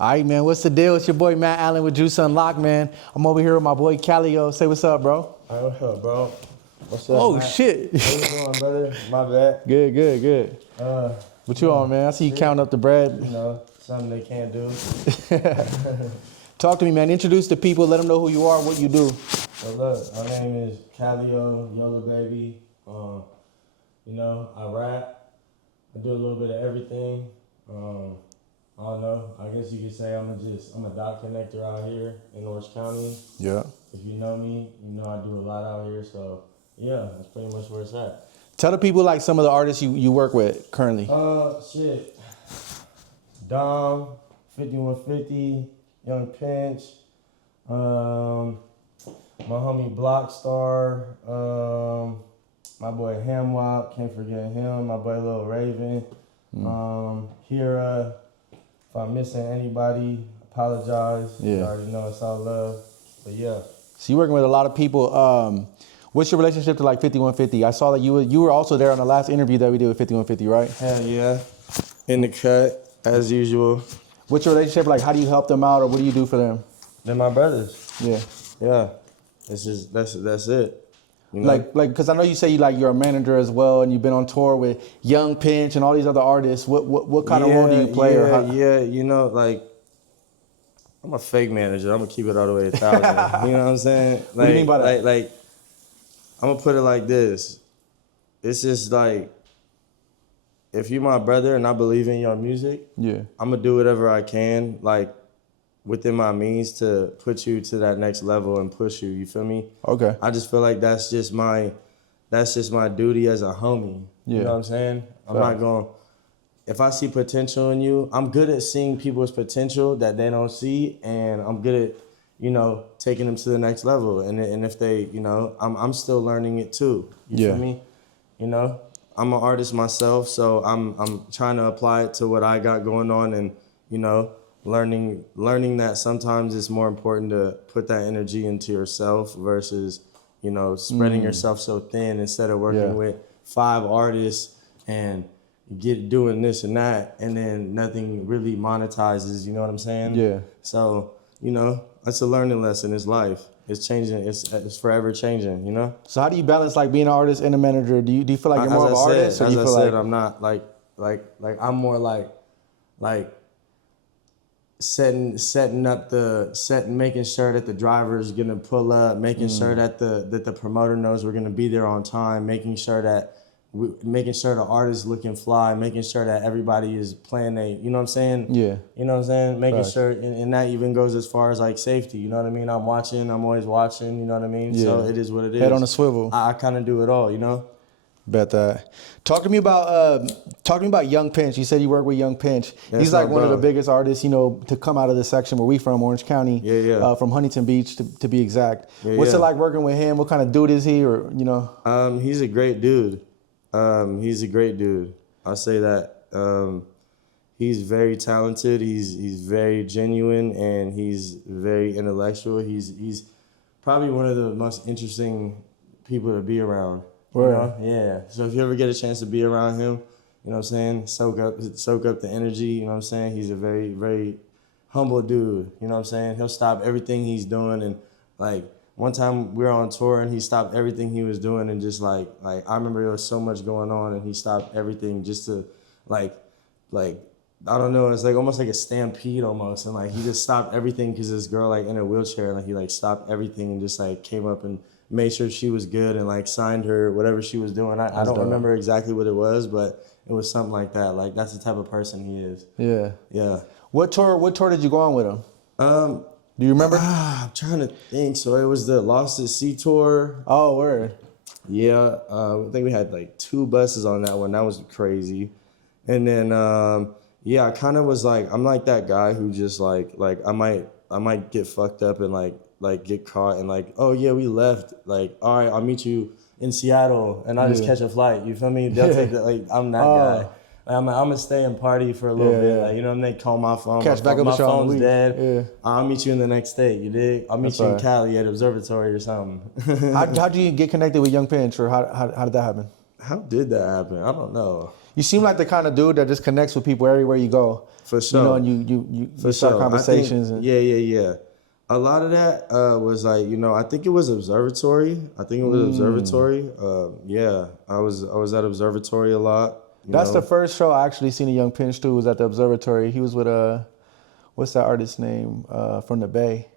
All right, man. What's the deal? It's your boy Matt Allen with Juice Unlocked, man. I'm over here with my boy Calio. Say what's up, bro. Hey, what's up, bro? What's up, Oh, Matt? shit. How you doing, brother? My bad. Good. What you on, man? I see you counting up the bread. You know, something they can't do. Talk to me, man. Introduce the people. Let them know who you are and what you do. So look, my name is Calio Yola Baby. You know, I rap. I do a little bit of everything. I don't know. I guess you could say I'm a dot connector out here in Orange County. Yeah. If you know me, you know I do a lot out here. So yeah, that's pretty much where it's at. Tell the people like some of the artists you work with currently. Shit. Dom, 5150, Young Pinch, my homie Blockstar, my boy Hamwop, can't forget him, my boy Lil Raven, Hira. If I'm missing anybody, apologize. Yeah. You already know it's all love. But yeah. So you're working with a lot of people. What's your relationship to like 5150? I saw that you were also there on the last interview that we did with 5150, right? Hell yeah. In the cut, as usual. What's your relationship like? How do you help them out, or what do you do for them? They're my brothers. Yeah. Yeah. It's just that's it. You know? Like, cause I know you say you're a manager as well, and you've been on tour with Young Pinch and all these other artists. What kind of role do you play? Yeah, you know, like I'm a fake manager. I'm gonna keep it all the way 1,000. You know what I'm saying? Like, what do you mean by that? Like, I'm gonna put it like this. It's just like, if you're my brother and I believe in your music, yeah, I'm gonna do whatever I can, like within my means, to put you to that next level and push you. You feel me? Okay. I just feel like that's just my duty as a homie. Yeah. You know what I'm saying? I'm not going. If I see potential in you, I'm good at seeing people's potential that they don't see, and I'm good at, you know, taking them to the next level. And if they, you know, I'm still learning it too. You feel me? You know, I'm an artist myself, so I'm trying to apply it to what I got going on, and you know, learning that sometimes it's more important to put that energy into yourself versus, you know, spreading yourself so thin instead of working with 5 artists and doing this and that, and then nothing really monetizes, you know what I'm saying? Yeah. So, you know, that's a learning lesson. It's life. It's changing. It's forever changing, you know? So how do you balance like being an artist and a manager? Do you feel like you're more of an artist? As I said, I'm not like I'm more like making sure that the driver's gonna pull up, making sure that the promoter knows we're gonna be there on time, making sure the artist looking fly, making sure that everybody is playing you know what I'm saying? Yeah. You know what I'm saying? Making sure, and that even goes as far as like safety, you know what I mean? I'm always watching, you know what I mean? Yeah. So it is what it is. Head on a swivel. I kind of do it all, you know? Bet that. Talk to me about Young Pinch. You said you work with Young Pinch. He's like one of the biggest artists, you know, to come out of the section where we from, Orange County. Yeah. From Huntington Beach to be exact. What's it like working with him? What kind of dude is he, or you know? He's a great dude. He's a great dude. I'll say that. He's very talented. He's very genuine, and he's very intellectual. He's probably one of the most interesting people to be around. You know? Yeah. So if you ever get a chance to be around him, you know what I'm saying, soak up the energy, you know what I'm saying? He's a very, very humble dude, you know what I'm saying? He'll stop everything he's doing, and like one time we were on tour and he stopped everything he was doing, and just like I remember there was so much going on, and he stopped everything just to like I don't know, it's like almost like a stampede almost, and like he just stopped everything because this girl like in a wheelchair, and like he like stopped everything and just like came up and made sure she was good and like signed her whatever she was doing. I don't remember exactly what it was, but it was something like that. Like that's the type of person he is. Yeah. Yeah. What tour did you go on with him? Do you remember? I'm trying to think. So it was the Lost at Sea tour. Oh, word. Yeah. I think we had like 2 buses on that one. That was crazy. And then yeah, I kind of was like, I'm like that guy who just like I might get fucked up and like get caught and like, oh yeah, we left. Like, all right, I'll meet you in Seattle and I'll just catch a flight. You feel me? They'll take that, like, I'm that guy. Like, I'm gonna stay and party for a little bit. Like, you know, and they call my phone. My phone's dead. Yeah. I'll meet you in the next state. You dig? I'll meet you in Cali at Observatory or something. How'd you get connected with Young Pinch, or how did that happen? How did that happen? I don't know. You seem like the kind of dude that just connects with people everywhere you go. For sure. You know, and you start conversations. Yeah. A lot of that was like, I think it was Observatory. I was at Observatory a lot. That's the first show I actually seen a Young Pinch do, was at the Observatory. He was with what's that artist's name from the Bay?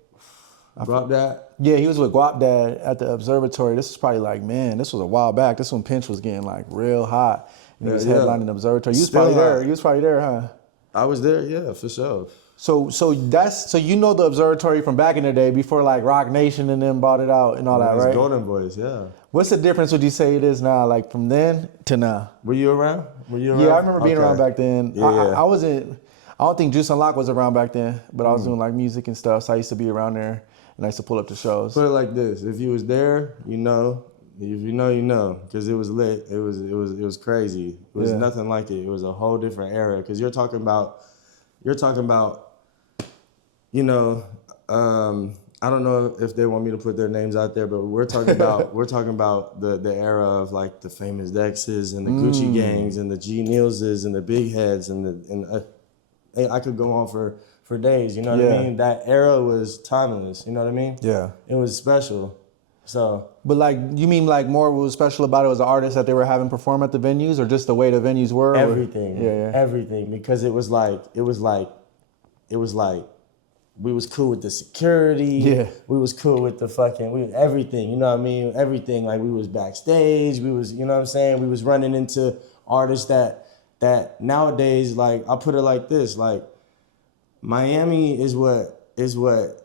Drop that? Yeah, he was with Guap Dad at the Observatory. This is probably like, man, this was a while back. This when Pinch was getting like real hot. And he was headlining the Observatory. You was probably there. You was probably there, huh? I was there, yeah, for sure. So you know the Observatory from back in the day before like Rock Nation and them bought it out and all that, right? Golden Boys, yeah. What's the difference would you say it is now, like from then to now? Were you around? Yeah, I remember being around back then. Yeah. I wasn't. I don't think Juice Unlocked was around back then, but I was doing like music and stuff, so I used to be around there and I used to pull up to shows. Put it like this: if you was there, you know. If you know, because it was lit. It was crazy. It was nothing like it. It was a whole different era. Because you're talking about, I don't know if they want me to put their names out there, but we're talking about the era of like the Famous Dexes and the Gucci gangs and the G Nilses and the Big Heads and I could go on for days. You know what I mean? That era was timeless. You know what I mean? Yeah. It was special. So. But like, you mean like more what was special about it was the artists that they were having perform at the venues, or just the way the venues were? Everything. Yeah. Everything. Because it was like we was cool with the security. Yeah. We was cool with the everything. You know what I mean? Everything. Like we was backstage. We was, you know what I'm saying? We was running into artists that nowadays, like I put it like this, like Miami is what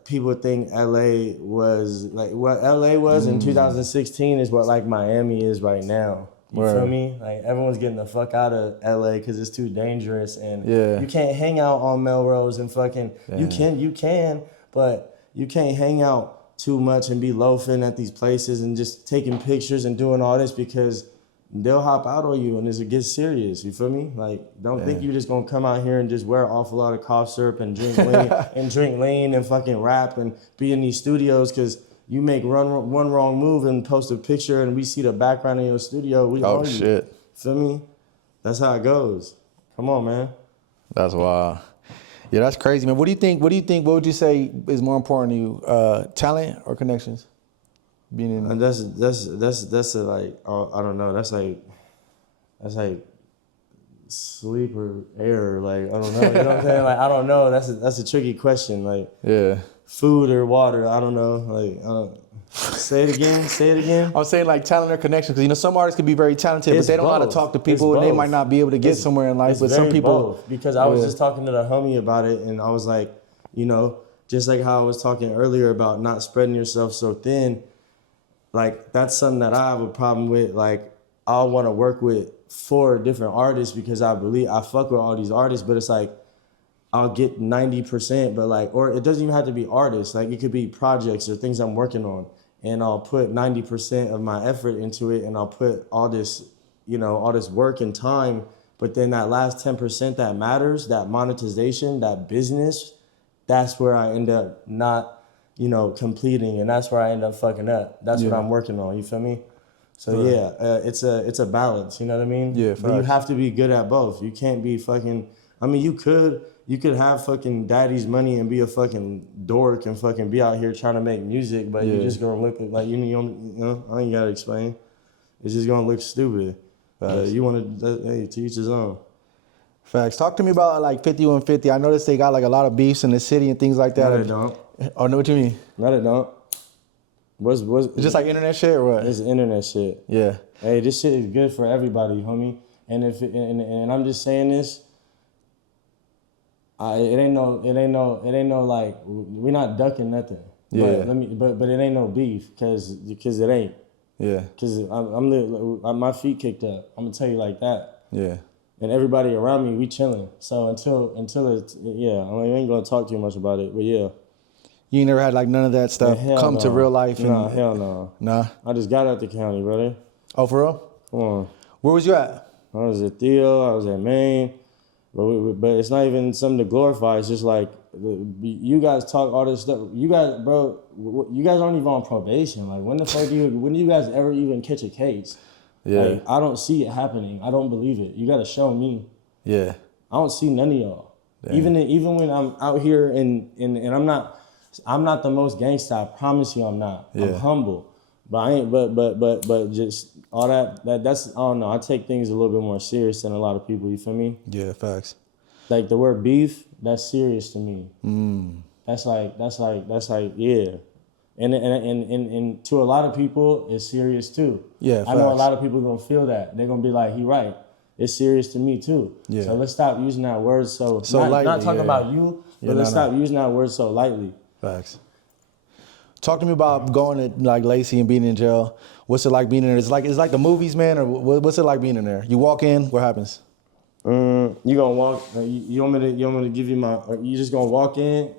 people think LA was, like what LA was in 2016 is what like Miami is right now. You feel me? Like everyone's getting the fuck out of LA because it's too dangerous and you can't hang out on Melrose and fucking you can, but you can't hang out too much and be loafing at these places and just taking pictures and doing all this because they'll hop out on you and it gets serious. You feel me? Like, don't think you're just gonna come out here and just wear an awful lot of cough syrup and drink lean and fucking rap and be in these studios because you make one wrong move and post a picture and we see the background in your studio. We own you. Shit. Feel me? That's how it goes. Come on, man. That's wild. Yeah, that's crazy, man. What do you think? What would you say is more important to you, talent or connections? Being in. And that's a, like, I don't know. That's like sleeper air. Like, I don't know. You know what I'm saying? Like, I don't know. That's a tricky question. Like, food or water. I don't know. Like, say it again. I'm saying like talent or connection, because some artists can be very talented, but they don't know how to talk to people, and they might not be able to get somewhere in life. But some people, both. Because I was just talking to the homie about it, and I was like, just like how I was talking earlier about not spreading yourself so thin. Like, that's something that I have a problem with. Like, I want to work with 4 different artists because I fuck with all these artists, but it's like, I'll get 90%, but like, or it doesn't even have to be artists. Like, it could be projects or things I'm working on. And I'll put 90% of my effort into it, and I'll put all this, all this work and time. But then that last 10% that matters, that monetization, that business, that's where I end up not, completing, and that's where I end up fucking up. That's what I'm working on. You feel me? So it's a balance. You know what I mean? Yeah. But you have to be good at both. You can't be fucking. I mean, you could have fucking daddy's money and be a fucking dork and fucking be out here trying to make music, but you're just gonna look like I ain't gotta explain. It's just gonna look stupid. You want to to each his own. Facts. Talk to me about like 5150. I noticed they got like a lot of beefs in the city and things like that. No, they don't. Oh, know what you mean? No, they don't. What's it's just like internet shit or what? It's internet shit. Yeah. Hey, this shit is good for everybody, homie. And and I'm just saying this. It ain't no like, we're not ducking nothing. Yeah. But it ain't no beef because it ain't. Yeah. Because my feet kicked up. I'm gonna tell you like that. Yeah. And everybody around me, we chilling. So until it's, I ain't gonna talk too much about it, but yeah. You ain't never had like none of that stuff come to real life? Nah, hell no. Nah? I just got out the county, brother. Oh, for real? Come on. Where was you at? I was at Theo, I was at Maine. But it's not even something to glorify. It's just like, you guys talk all this stuff. You guys, bro, you guys aren't even on probation. Like, when do you guys ever even catch a case? Yeah. Like, I don't see it happening. I don't believe it. You got to show me. Yeah. I don't see none of y'all. Damn. Even when I'm out here and I'm not the most gangsta. I promise you I'm not. Yeah. I'm humble. But I ain't but just all that's I don't know. I take things a little bit more serious than a lot of people, you feel me? Yeah, facts. Like the word beef, that's serious to me. That's like yeah. And to a lot of people, it's serious too. Yeah, facts. I know a lot of people gonna feel that. They're gonna be like, he right. It's serious to me too. Yeah. So let's stop using that word so lightly. Not talking about you, but let's stop using that word so lightly. Facts. Talk to me about going to like Lacey and being in jail. What's it like being in there? It's like the movies, man, or what's it like being in there? You walk in, what happens? You gonna walk? You want me to give you my? You just gonna walk in?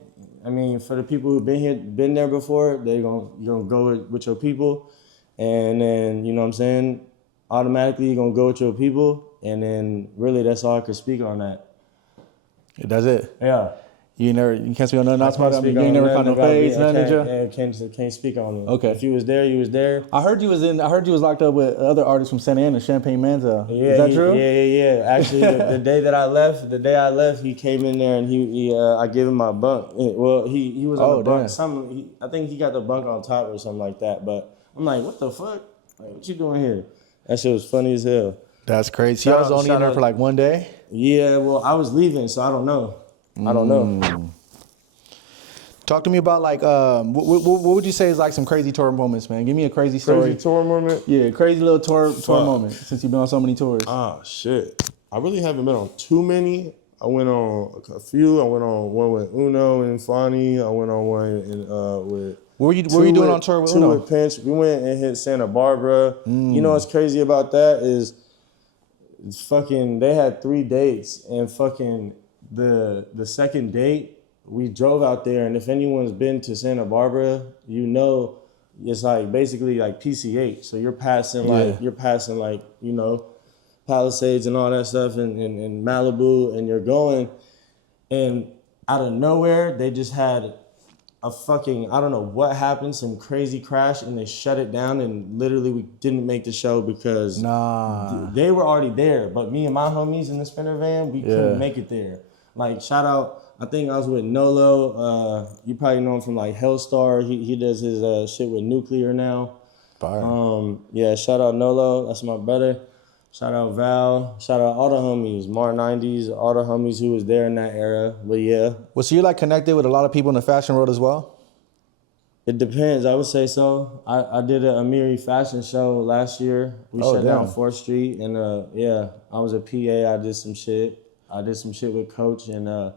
I mean, for the people who've been there before, you're gonna go with your people, and then you know what I'm saying. Automatically, you're gonna go with your people, and then really, that's all I could speak on that. That's it. Yeah. You can't speak on nothing else about it? You ain't never caught no fades, nothing, did you? Can't speak on it. Okay. If you was there, you was there. I heard you was locked up with other artists from Santa Ana, Champagne Manziel. Yeah, is that true? Yeah. Actually, the day I left, he came in there and I gave him my bunk. Well, he was on the bunk. I think he got the bunk on top or something like that. But I'm like, what the fuck? Like, what you doing here? That shit was funny as hell. That's crazy. I was only in there for like one day? Yeah, well, I was leaving, so I don't know. I don't know. Talk to me about like what would you say is like some crazy tour moments, man? Give me a crazy story. Crazy tour moment? Yeah, crazy little tour moment since you've been on so many tours. Ah, shit. I really haven't been on too many. I went on a few. I went on one with Uno and Fonny. I went on one with. What were you doing on tour with Uno? Two with Pinch. We went and hit Santa Barbara. You know what's crazy about that is fucking they had 3 dates and fucking the second date we drove out there, and if anyone's been to Santa Barbara, you know it's like basically like PCH. So you're passing like you know Palisades and all that stuff in Malibu, and you're going, and out of nowhere they just had a fucking, I don't know what happened, some crazy crash, and they shut it down, and literally we didn't make the show because they were already there, but me and my homies in the Sprinter van, we couldn't make it there. Like, shout out, I think I was with Nolo. You probably know him from like Hellstar. He does his shit with Nuclear now. Fire. Yeah, shout out Nolo. That's my brother. Shout out Val. Shout out all the homies, Mar 90s, all the homies who was there in that era. But yeah. Well, so you're like connected with a lot of people in the fashion world as well? It depends. I would say so. I did an Amiri fashion show last year. We shut down 4th Street, and I was a PA. I did some shit. I did some shit with Coach and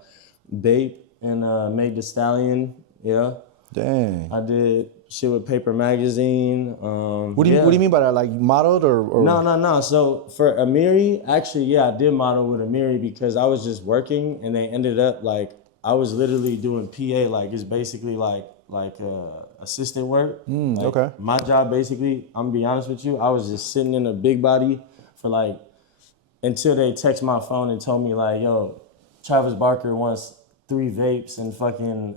Bape and Made the Stallion. Yeah. Dang. I did shit with Paper Magazine. What do you mean by that? Like modeled or? No. So for Amiri, actually, I did model with Amiri because I was just working, and they ended up like I was literally doing PA. Like it's basically like assistant work. Okay. My job basically, I'm gonna be honest with you, I was just sitting in a big body for like until they text my phone and told me like, yo, Travis Barker wants 3 vapes and fucking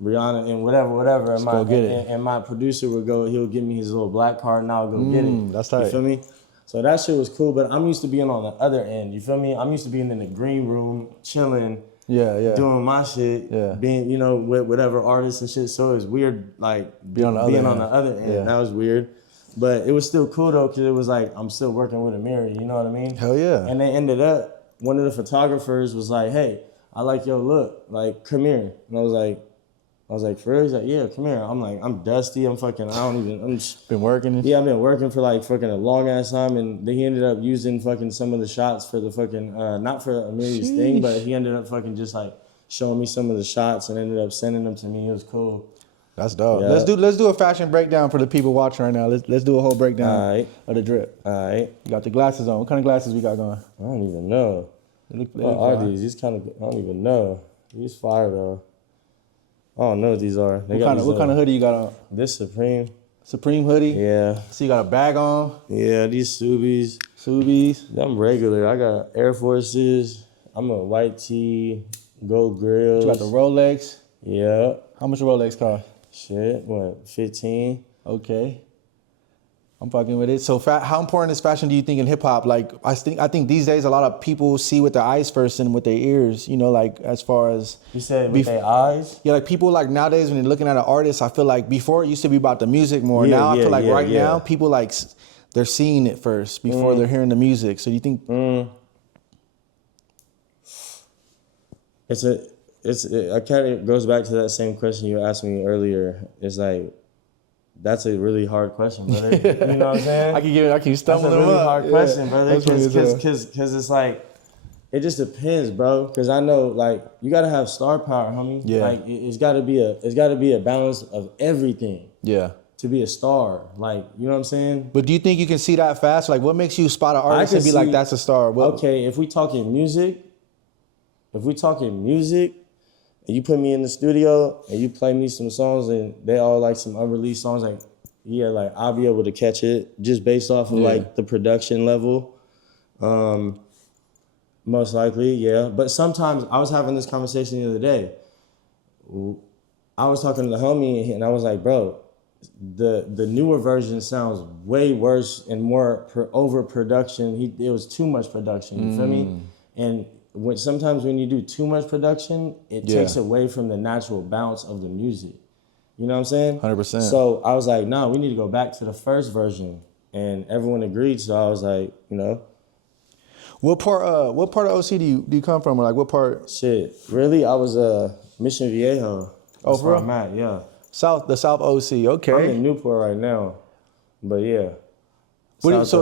Rihanna and whatever. And go get it. And my producer would go, he'll give me his little black card and I'll go get it. That's tight. You feel me? So that shit was cool, but I'm used to being on the other end. You feel me? I'm used to being in the green room, chilling. Yeah. Doing my shit, being, with whatever artists and shit. So it was weird, like being on the other end. Yeah. That was weird. But it was still cool though, because it was like, I'm still working with Amiri, you know what I mean? Hell yeah. And they ended up, one of the photographers was like, hey, I like your look, like, come here. And I was like, for real? He's like, yeah, come here. I'm like, I'm dusty, I'm just been working? Yeah, I've been working for like fucking a long ass time, and he ended up using fucking some of the shots for the fucking, not for Amiri's thing, but he ended up fucking just like showing me some of the shots and ended up sending them to me. It was cool. That's dope. Yeah. Let's do a fashion breakdown for the people watching right now. Let's do a whole breakdown of the drip. All right. You got the glasses on. What kind of glasses we got going? I don't even know. What are these? These kind of, I don't even know. These fire though. I don't know what these are. What kind of hoodie you got on? This Supreme. Supreme hoodie? Yeah. So you got a bag on? Yeah, these Subies. I'm regular. I got Air Forces. I'm a white tee, gold grills. You got the Rolex? Yeah. How much a Rolex cost? Shit, what, 15? Okay. I'm fucking with it. So how important is fashion, do you think, in hip hop? Like, I think these days a lot of people see with their eyes first and with their ears, you know, like as far as... You said with their eyes? Yeah, like people like nowadays when they're looking at an artist, I feel like before it used to be about the music more. Now I feel like now people like, they're seeing it first before they're hearing the music. So do you think... It kind of goes back to that same question you asked me earlier. It's like, that's a really hard question, brother. You know what I'm saying? I can stumble. That's a really hard question, brother. Because it's like, it just depends, bro. Because I know, like, you gotta have star power, homie. Yeah. Like, it's gotta be a balance of everything. Yeah. To be a star, like, you know what I'm saying? But do you think you can see that fast? Like, what makes you spot an artist and be like, that's a star? Okay, if we talking music, and you put me in the studio and you play me some songs and they all like some unreleased songs, like, yeah, like I'll be able to catch it just based off of like the production level. Most likely, yeah. But sometimes I was having this conversation the other day. I was talking to the homie and I was like, bro, the newer version sounds way worse and more overproduction. It was too much production, you feel me? And sometimes when you do too much production, it takes away from the natural bounce of the music. You know what I'm saying? 100%. So I was like, nah, we need to go back to the first version. And everyone agreed, so I was like, you know. What part of OC do you come from? Or like what part? Shit, really? I was Mission Viejo. That's where I'm at, yeah. The South OC, okay. I'm in Newport right now, but yeah. So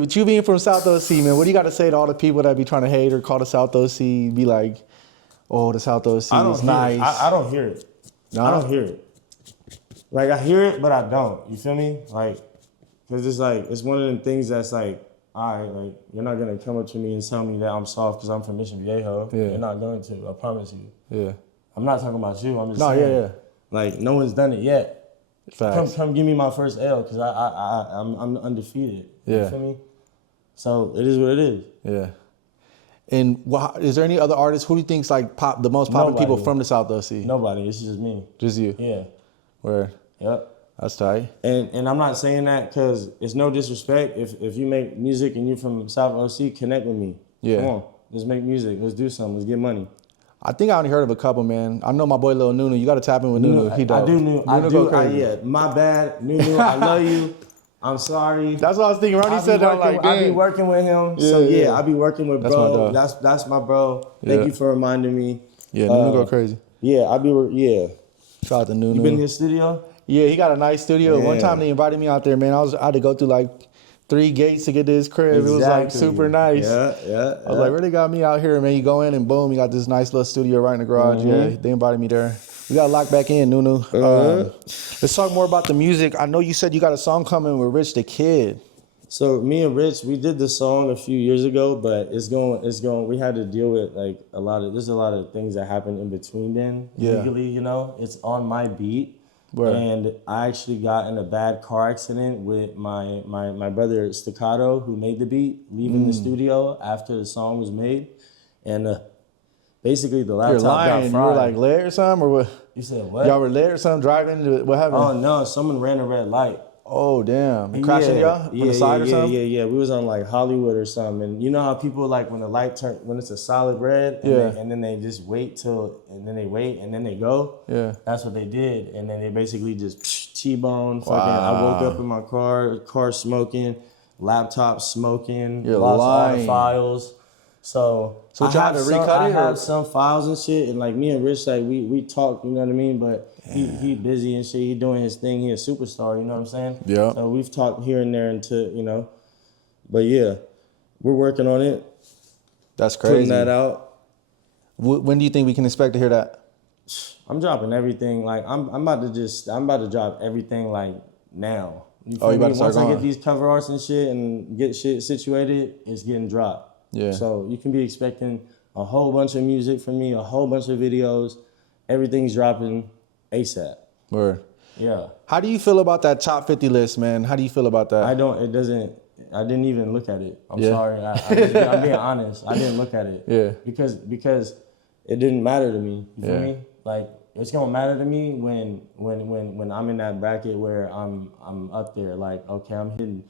with you being from South OC, man, what do you got to say to all the people that be trying to hate or call the South OC, be like, oh, the South OC is nice? I don't hear it. No? I don't hear it. Like, I hear it, but I don't. You feel me? Like, because it's like, it's one of them things that's like, all right, like, you're not going to come up to me and tell me that I'm soft because I'm from Mission Viejo. Yeah. You're not going to, I promise you. Yeah. I'm not talking about you. I'm just saying. Like, no one's done it yet. Facts. Come give me my first L because I'm undefeated. Yeah. You feel me? So it is what it is. Yeah. And is there any other artists who do you think's like the most popular people from the South OC? Nobody. It's just me. Just you? Yeah. Word. Yep. That's tight. And I'm not saying that because it's no disrespect. If you make music and you're from South OC, connect with me. Yeah. Come on. Let's make music. Let's do something. Let's get money. I think I only heard of a couple, man. I know my boy Lil Nunu. You got to tap in with Nunu. He dope. I do Nunu. Yeah, my bad. Nunu, I love you. I'm sorry. That's what I was thinking. Ronnie said that. I be working with him. Yeah, so I be working with bro. That's my bro. Thank you for reminding me. Yeah, Nunu go crazy. Yeah, Shout out to Nunu. You been in his studio? Yeah, he got a nice studio. Yeah. One time they invited me out there, man. I had to go through like 3 gates to get to his crib. Exactly. It was like super nice. Yeah. I was like, where they got me out here, man? You go in and boom, you got this nice little studio right in the garage. Mm-hmm. Yeah, they invited me there. We got locked back in, Nunu. Let's talk more about the music. I know you said you got a song coming with RichThekid. So me and Rich, we did the song a few years ago, but it's going. We had to deal with like there's a lot of things that happened in between then. Legally, you know, it's on my beat. Word. And I actually got in a bad car accident with my brother Staccato, who made the beat, leaving the studio after the song was made. And basically the laptop got fried. You were like lit or something? Or what? You said what? Y'all were lit or something driving? What happened? Oh, no. Someone ran a red light. Oh, damn. Crashing y'all on the side or something? Yeah. We was on like Hollywood or something. And you know how people like when the light when it's a solid red and then they just wait and then they go? Yeah. That's what they did. And then they basically just T-boned. Wow. I woke up in my car smoking, laptop smoking, lost all the files. So y'all had to recut it? I have some files and shit. And like me and Rich, like we talk, you know what I mean? But he busy and shit. He doing his thing. He a superstar. You know what I'm saying? Yeah. So we've talked here and there until, you know. But yeah, we're working on it. That's crazy. Putting that out. When do you think we can expect to hear that? I'm dropping everything. Like I'm about to drop everything like now. You feel me? Once I get these cover arts and shit and get shit situated, it's getting dropped. Yeah. So you can be expecting a whole bunch of music from me, a whole bunch of videos. Everything's dropping ASAP. Word. Yeah. How do you feel about that top 50 list, man? How do you feel about that? I didn't even look at it. I'm sorry. I'm being honest. I didn't look at it. Yeah. Because it didn't matter to me. You feel me? Like it's gonna matter to me when I'm in that bracket where I'm up there. Like, okay, I'm hitting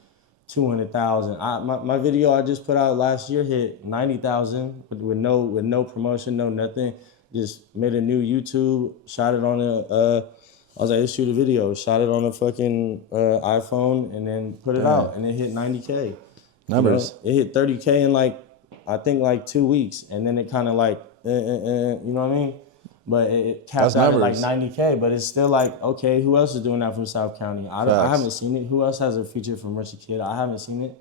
200,000. My video I just put out last year hit 90,000 with no promotion, no nothing. Just made a new YouTube, shot it on I was like, let's shoot a video. Shot it on a fucking iPhone and then put it out, and it hit 90K. Numbers. You know? It hit 30K in I think 2 weeks, and then it kind of you know what I mean? But it capped out at 90K. But it's still okay, who else is doing that from South County? I haven't seen it. Who else has a feature from RichThekid? I haven't seen it.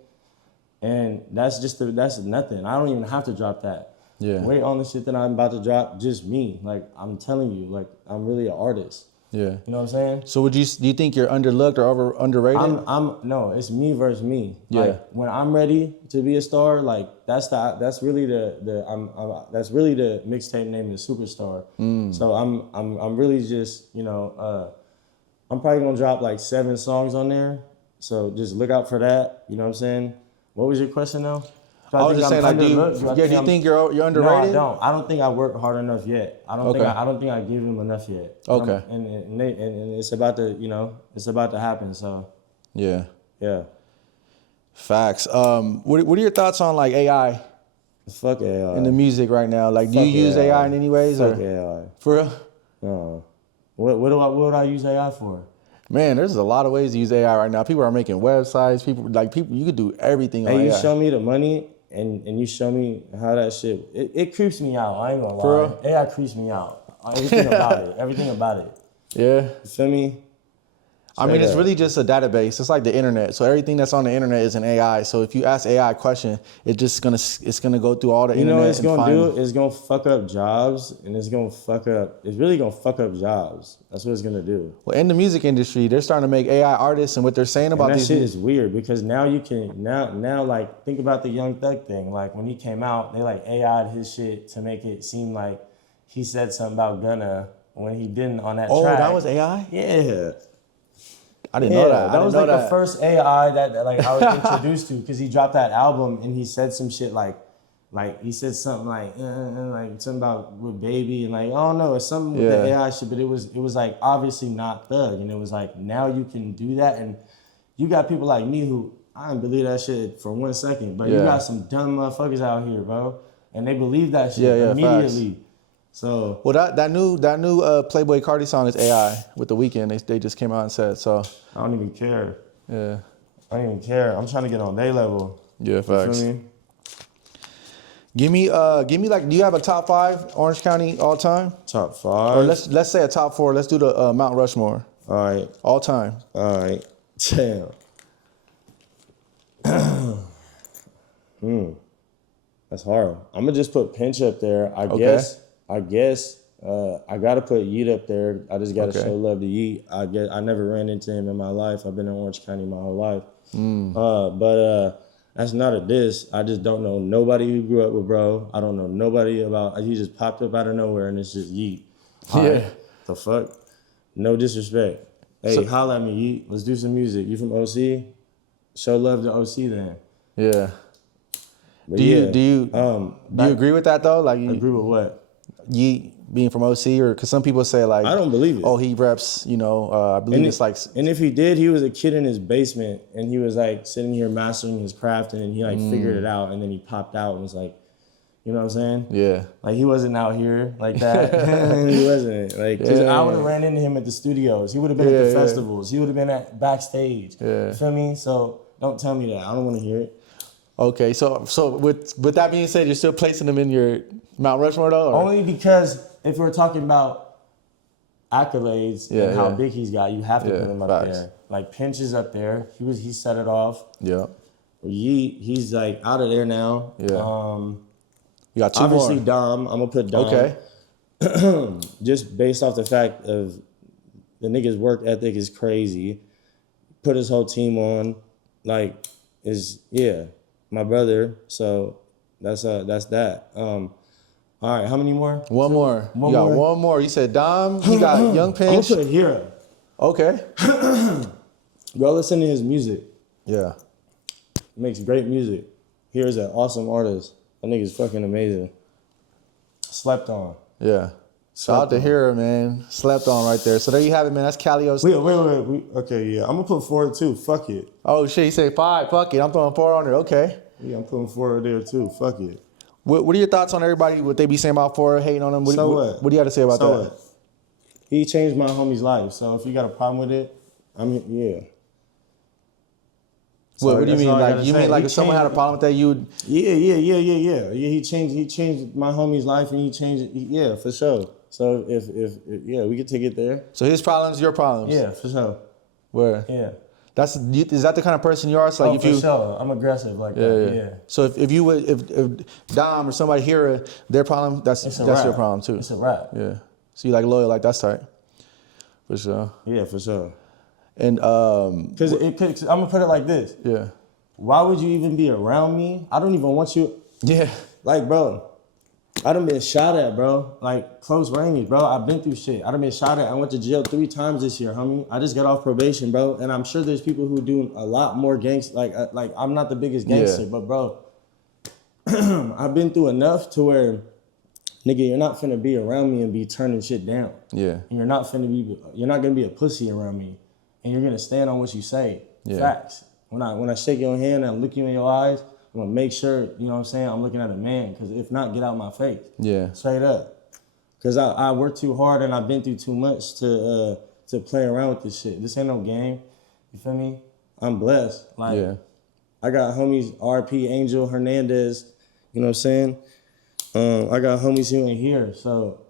And that's nothing. I don't even have to drop that. Yeah. Wait on the shit that I'm about to drop, just me. I'm telling you, I'm really an artist. Yeah. You know what I'm saying? So do you think you're underlooked or underrated? No, it's me versus me. Yeah. When I'm ready to be a star, that's really the mixtape name is Superstar. So I'm really just, I'm probably gonna drop 7 songs on there. So just look out for that. You know what I'm saying? What was your question now? I was just saying, do you think you're underrated? No, I don't think I work hard enough yet. I don't think I give him enough yet. Okay. And it's about to, it's about to happen. So. Yeah. Yeah. Facts. What are your thoughts on AI? Fuck AI. In the music right now, do you use AI in any ways? Fuck AI. For real? No. What would I use AI for? Man, there's a lot of ways to use AI right now. People are making websites. People you could do everything on AI. Hey, you show me the money. And you show me how that shit, it creeps me out. I ain't gonna lie. For real? AI creeps me out. Everything about it. Everything about it. Yeah. You feel me? I mean, it's really just a database. It's like the internet. So everything that's on the internet is an AI. So if you ask AI a question, it's gonna go through all the internet. You know what it's gonna do? It's gonna fuck up jobs, and it's really gonna fuck up jobs. That's what it's gonna do. Well, in the music industry, they're starting to make AI artists, and what they're saying about that shit is weird because now you can now think about the Young Thug thing. When he came out, they AI'd his shit to make it seem like he said something about Gunna when he didn't on that track. Oh, that was AI? Yeah. I didn't know that. That was the first AI that I was introduced to because he dropped that album and he said some shit he said something something about with Baby and I don't know, it's something with the AI shit, but it was obviously not Thug, and it was now you can do that, and you got people like me who I didn't believe that shit for 1 second, but you got some dumb motherfuckers out here, bro, and they believe that shit immediately. Facts. So that new Playboy Cardi song is AI with The Weeknd. They just came out and said so. I don't even care. Yeah. I don't even care. I'm trying to get on their level. Yeah, facts. You feel me? Give me do you have a top 5 Orange County all time? Top 5? Or let's say a top 4. Let's do the Mount Rushmore. All right. All time. All right. Damn. That's hard. I'm gonna just put Pinch up there. I guess I gotta put Yeet up there. I just gotta show love to Yeet. I never ran into him in my life. I've been in Orange County my whole life. But that's not a diss. I just don't know nobody who grew up with bro. I don't know nobody about. He just popped up out of nowhere and it's just Yeet. Yeah. The fuck? No disrespect. Hey, holla at me, Yeet. Let's do some music. You from OC? Show love to OC then. Yeah. But do you agree with that though? Agree with what? Yeet being from OC, or because some people say I don't believe it. Oh, he reps, I believe it's And if he did, he was a kid in his basement and he was sitting here mastering his craft and then he figured it out and then he popped out and was you know what I'm saying? Yeah. He wasn't out here like that. He wasn't. Cause I would have ran into him at the studios. He would have been at the festivals. He would have been at backstage. Yeah. You feel me? So don't tell me that. I don't want to hear it. Okay, so with that being said, you're still placing them in your Mount Rushmore though? Or? Only because if we're talking about accolades and how big he's got, you have to put him up there. Pinch is up there. He set it off. Yeah. He's out of there now. Yeah. You got 2 obviously more. Dom. I'm gonna put Dom. Okay. Just based off the fact of the nigga's work ethic is crazy. Put his whole team on. My brother. So that's that. All right, how many more? One more. You got one more. You said Dom. You got Young Pinch. I'm gonna put Hero. Okay. Go listen to his music. Yeah. He makes great music. Hero's an awesome artist. That nigga's fucking amazing. Slept on. Yeah. Shout out to Hera, man. Slept on right there. So there you have it, man. That's Calio's. Wait. Okay, yeah. I'm gonna put 4 too. Fuck it. Oh shit, he said 5. Fuck it. I'm throwing 4 on there. Okay. Yeah, I'm putting 4 there too. Fuck it. What are your thoughts on everybody? What they be saying about 4, hating on them? What do you got to say about that? What? He changed my homie's life. So if you got a problem with it, I mean, yeah. What do you mean? Like you mean like if someone had a problem with that, you would? Yeah. He changed my homie's life, and he changed it. Yeah, for sure. So if we could take it there. So his problems, your problems. Yeah, for sure. Where? Yeah. Is that the kind of person you are? So like for sure. I'm aggressive like that. Yeah. So if Dom or somebody hear their problem, that's your problem too. It's a wrap. Yeah. So you like loyal, like that's tight. For sure. Yeah, for sure. And because I'm gonna put it like this. Yeah. Why would you even be around me? I don't even want you. Yeah. Like, bro, I done been shot at, bro. Like, close range, bro. I've been through shit. I done been shot at. I went to jail 3 times this year, homie. I just got off probation, bro. And I'm sure there's people who do a lot more gangster. Like I'm not the biggest gangster, but bro, I've been through enough to where, nigga, you're not finna be around me and be turning shit down. Yeah. And you're not gonna be a pussy around me, and you're gonna stand on what you say. Yeah. Facts. When I shake your hand and I look you in your eyes, I'm gonna make sure, you know what I'm saying, I'm looking at a man, because if not, get out my face. Yeah. Straight up. Because I work too hard and I've been through too much to play around with this shit. This ain't no game. You feel me? I'm blessed. Like, yeah. I got homies, RP, Angel, Hernandez, you know what I'm saying? I got homies who ain't here, so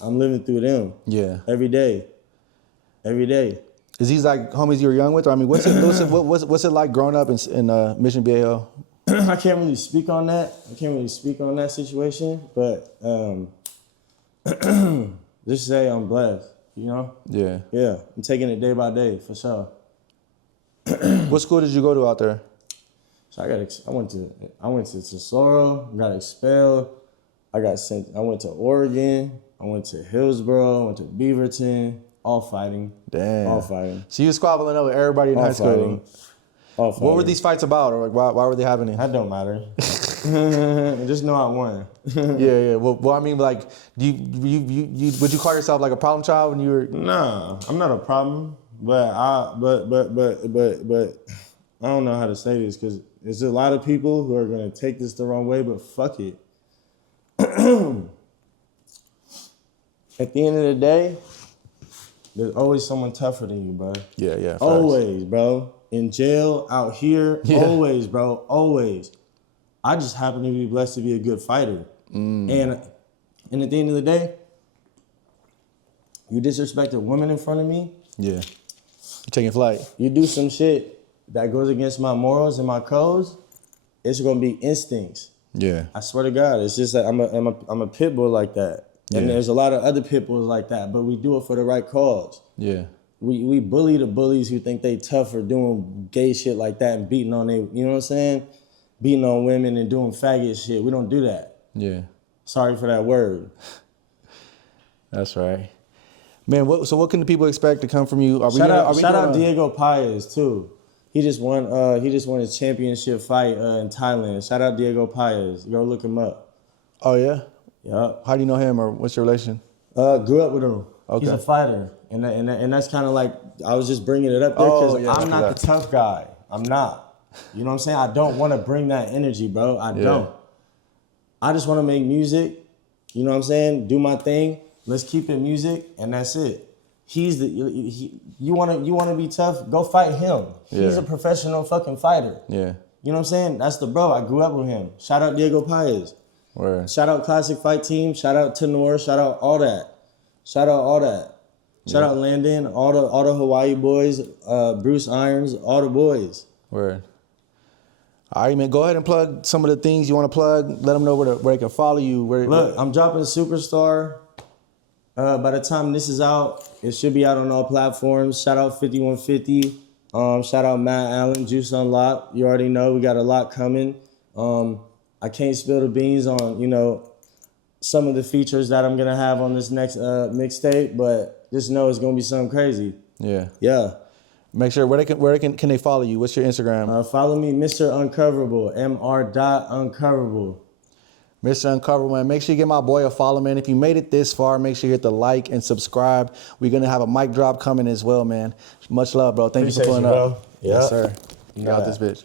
I'm living through them. Yeah. Every day. Is these like homies you were young with? Or, I mean, what's it like growing up in Mission Viejo? I can't really speak on that. Situation, but just say I'm blessed, you know? Yeah. Yeah, I'm taking it day by day, for sure. What school did you go to out there? So I went to Tesoro, got expelled. I went to Oregon, I went to Hillsborough, I went to Beaverton, all fighting. Damn. All fighting. So you were squabbling up with everybody in high school. All fighting. What were these fights about, or like why were they happening? That don't matter. Just know I won. Yeah. Well, I mean, like, would you call yourself like a problem child when you were? Nah, I'm not a problem, but I don't know how to say this, because there's a lot of people who are gonna take this the wrong way, but fuck it. At the end of the day, there's always someone tougher than you, bro. Yeah, yeah. Facts. Always, bro. In jail, out here, always, bro, always. I just happen to be blessed to be a good fighter. And at the end of the day, you disrespect a woman in front of me. Yeah. You're taking flight. You do some shit that goes against my morals and my codes, it's gonna be instincts. Yeah. I swear to God, it's just that I'm a pit bull like that. And there's a lot of other pit bulls like that, but we do it for the right cause. Yeah. We bully the bullies who think they tough for doing gay shit like that and beating on you know what I'm saying? Beating on women and doing faggot shit. We don't do that. Yeah. Sorry for that word. That's right. Man, so what can the people expect to come from you? Shout out Diego Paez too. He just won his championship fight in Thailand. Shout out Diego Paez. Go look him up. Oh yeah? Yep. How do you know him, or what's your relation? Grew up with him. Okay. He's a fighter. And that's kind of like, I was just bringing it up there because I'm not the tough guy. I'm not. You know what I'm saying? I don't want to bring that energy, bro. I don't. I just want to make music. You know what I'm saying? Do my thing. Let's keep it music, and that's it. You want to be tough? Go fight him. He's a professional fucking fighter. Yeah. You know what I'm saying? That's the bro. I grew up with him. Shout out Diego Paez. Word. Shout out Classic Fight Team. Shout out Tenor. Shout out all that. Shout out Landon, all the Hawaii boys, Bruce Irons, all the boys. Word. All right, man. Go ahead and plug some of the things you want to plug. Let them know where they can follow you. Look, I'm dropping Superstar. By the time this is out, it should be out on all platforms. Shout out 5150. Shout out Matt Allen, Juice Unlock. You already know we got a lot coming. I can't spill the beans on, you know, some of the features that I'm gonna have on this next mixtape, but just know it's gonna be something crazy. Yeah. Yeah. Make sure where can they follow you? What's your Instagram? Follow me, Mr. Uncoverable, Mr. Uncoverable. Mr. Uncover, man. Make sure you give my boy a follow, man. If you made it this far, make sure you hit the like and subscribe. We're going to have a mic drop coming as well, man. Much love, bro. Thank you for pulling up. Yep. Yes, sir. You got this bitch.